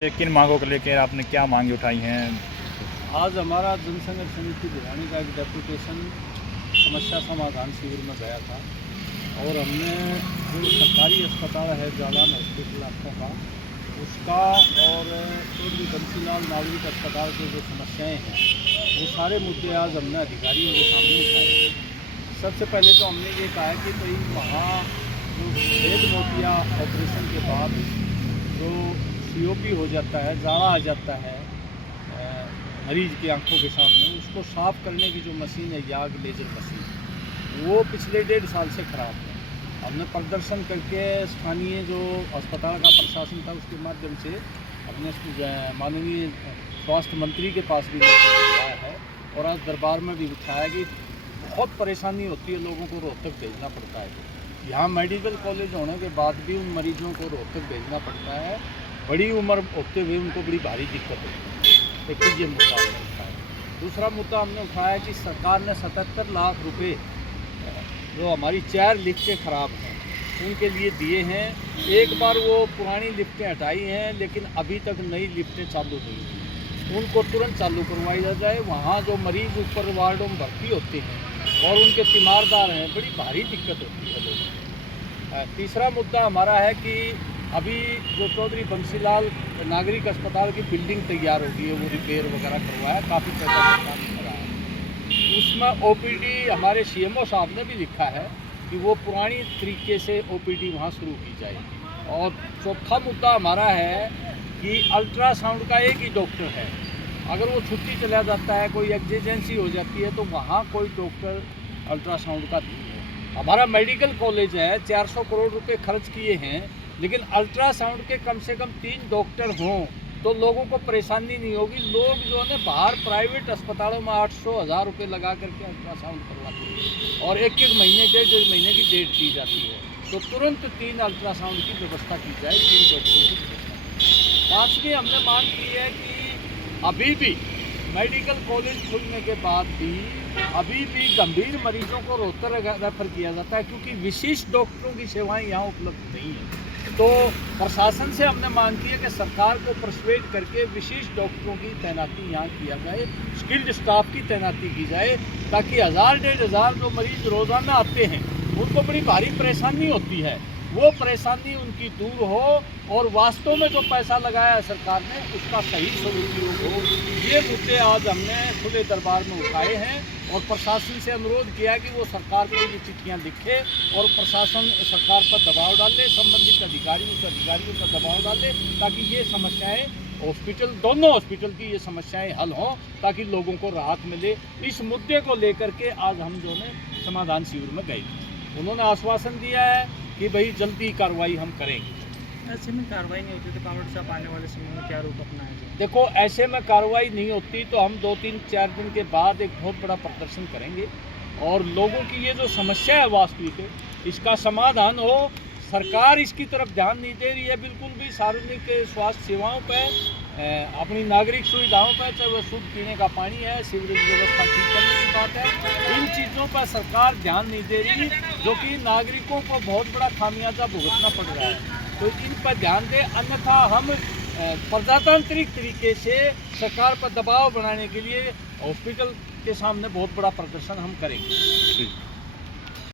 किन मांगों को लेकर आपने क्या मांगे उठाई हैं? आज हमारा जनसंघर्ष समिति भिवानी का एक डेपुटेशन समस्या समाधान शिविर में गया था और हमने जो सरकारी अस्पताल है जालान हॉस्पिटल आँखों का उसका और चौधरी बंसीलाल नागरिक अस्पताल के जो समस्याएं हैं वो सारे मुद्दे आज हमने अधिकारियों के सामने उठाए। सबसे पहले तो हमने ये कहा कि भाई वहाँ जो भेद मोतिया ऑपरेशन के बाद जो सीओपी हो जाता है, जाड़ा आ जाता है मरीज की आंखों के सामने, उसको साफ़ करने की जो मशीन है याग लेजर मशीन, वो पिछले 1.5 साल से ख़राब है। हमने प्रदर्शन करके स्थानीय जो अस्पताल का प्रशासन था उसके माध्यम से हमने माननीय स्वास्थ्य मंत्री के पास भी भिजवाया है और आज दरबार में भी उठाया कि बहुत परेशानी होती है, लोगों को रोहतक भेजना पड़ता है। यहाँ मेडिकल कॉलेज होने के बाद भी उन मरीजों को रोहतक भेजना पड़ता है, बड़ी उम्र होते हुए उनको बड़ी भारी दिक्कत होती है। एक तो ये मुद्दा हमने उठाया। दूसरा मुद्दा हमने उठाया कि सरकार ने 77 लाख रुपए जो हमारी 4 लिफ्टें ख़राब हैं उनके लिए दिए हैं। एक बार वो पुरानी लिफ्टें हटाई हैं लेकिन अभी तक नई लिफ्टें चालू नहीं हुई, उनको तुरंत चालू करवाई जाए। वहाँ जो मरीज़ ऊपर वार्डों में भर्ती होते हैं और उनके तीमारदार हैं, बड़ी भारी दिक्कत होती है लोगों को। तीसरा मुद्दा हमारा है कि अभी जो चौधरी बंसीलाल नागरिक अस्पताल की बिल्डिंग तैयार होगी है, वो रिपेयर वगैरह करवाया, काफ़ी पैसा काम करा है। उसमें ओपीडी हमारे सीएमओ साहब ने भी लिखा है कि वो पुरानी तरीके से ओपीडी वहाँ शुरू की जाए। और चौथा मुद्दा हमारा है कि अल्ट्रासाउंड का एक ही डॉक्टर है, अगर वो छुट्टी चला जाता है, कोई एमरजेंसी हो जाती है तो वहाँ कोई डॉक्टर अल्ट्रासाउंड का नहीं है। हमारा मेडिकल कॉलेज है, 400 करोड़ रुपए खर्च किए हैं, लेकिन अल्ट्रासाउंड के कम से कम 3 डॉक्टर हों तो लोगों को परेशानी नहीं होगी। लोग जो है बाहर प्राइवेट अस्पतालों में 800-1000 रुपये लगा करके अल्ट्रासाउंड करवाते हैं और एक महीने 1.5 महीने की डेट दी जाती है, तो तुरंत 3 अल्ट्रासाउंड की व्यवस्था की जाए, 3 डॉक्टरों की। पाँचवीं हमने मांग की है कि अभी भी मेडिकल कॉलेज खुलने के बाद भी अभी भी गंभीर मरीजों को रोहतक रेफर किया जाता है क्योंकि विशिष्ट डॉक्टरों की सेवाएं यहाँ उपलब्ध नहीं है। तो प्रशासन से हमने मांग की है कि सरकार को परसुएट करके विशिष्ट डॉक्टरों की तैनाती यहाँ किया जाए, स्किल्ड स्टाफ की तैनाती की जाए, ताकि 1000-1500 जो मरीज रोज़ाना आते हैं उनको बड़ी भारी परेशानी होती है, वो परेशानी उनकी दूर हो और वास्तव में जो पैसा लगाया है सरकार ने उसका सही सदुपयोग हो। ये मुद्दे आज हमने खुले दरबार में उठाए हैं और प्रशासन से अनुरोध किया कि वो सरकार को ये चिट्ठियाँ लिखे और प्रशासन सरकार पर दबाव डाले, संबंधित अधिकारियों पर दबाव डाले, ताकि ये समस्याएं हॉस्पिटल, दोनों हॉस्पिटल की ये समस्याएं हल हों, ताकि लोगों को राहत मिले। इस मुद्दे को लेकर के आज हम दोनों समाधान शिविर में गए। उन्होंने आश्वासन दिया है कि भाई जल्दी कार्रवाई हम करेंगे। ऐसे में कार्रवाई नहीं होती तो कांवड़ साहब आने वाले समय में क्या रूप अपनाया जाए? देखो, ऐसे में कार्रवाई नहीं होती तो हम 2-3-4 दिन के बाद एक बहुत बड़ा प्रदर्शन करेंगे और लोगों की ये जो समस्या है वास्तविक इसका समाधान हो। सरकार इसकी तरफ ध्यान नहीं दे रही है बिल्कुल भी। सार्वजनिक स्वास्थ्य सेवाओं पर, अपनी नागरिक सुविधाओं पर, चाहे वह शुद्ध पीने का पानी है, सीवरेज व्यवस्था ठीक करने की बात है, इन चीज़ों पर सरकार ध्यान नहीं दे रही, जो कि नागरिकों को बहुत बड़ा खामियाजा भुगतना पड़ रहा है। तो इन पर ध्यान दें, अन्यथा हम प्रजातांत्रिक तरीके से सरकार पर दबाव बनाने के लिए हॉस्पिटल के सामने बहुत बड़ा प्रदर्शन हम करेंगे।